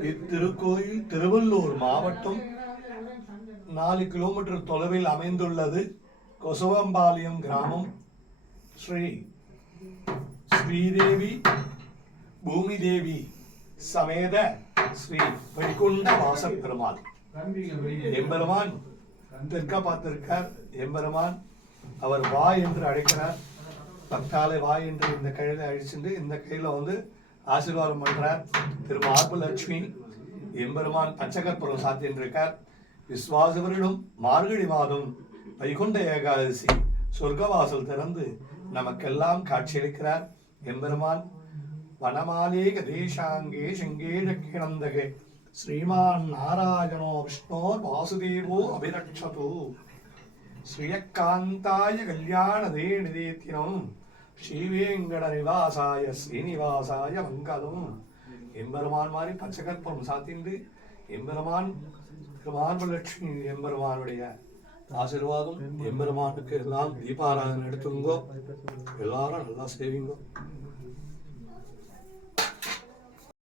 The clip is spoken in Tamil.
இத்திருக்கோயில் திருவள்ளூர் மாவட்டம் 4 கிலோமீட்டர் தொலைவில் அமைந்துள்ளது. கொசவம்பாளையம் கிராமம். ஸ்ரீ ஸ்ரீதேவி பூமிதேவி சமேத ஸ்ரீ வைகுண்ட வாச பெருமாள். எம்பெருமான் தெற்க பார்த்திருக்கார். எம்பெருமான் அவர் வா என்று அழைக்கிறார். பக்தாலை வா என்று இந்த கையில அழிச்சுட்டு இந்த கையில ஆசீர்வாதம் பண்றார். திரு மார்பலட்சுமி எம்பெருமான் பஞ்சகற்புரம் சாத்தின்றிருக்கார். விஸ்வாச வருடம் மார்கழி மாதம் வைகுண்ட ஏகாதசி சொர்க்கவாசல் திறந்து நமக்கெல்லாம் காட்சியளிக்கிறார். எம்பெருமான் வனமாலே கதேஷாங்கே சிங்கே சக்கினந்தகே ஸ்ரீமான் நாராயணோ விஷ்ணோர் வாசுதேவோ அபிரட்சது ஸ்ரீயக்காந்தாய கல்யாணதே நிதேத்தினம் ஸ்ரீவேங்கட நிவாசாய ஸ்ரீனிவாசாய மங்களம். எம்பெருமான் மாதிரி பச்சைக்கற்பம் சாத்திண்டு எம்பெருமான் மார்பலட்சுமி எம்பெருமானுடைய ஆசீர்வாதம். எம்பெருமானுக்கு எல்லாம் தீபாராதனை எடுத்துங்கோ. எல்லாரும் நல்லா சேவிங்கோ.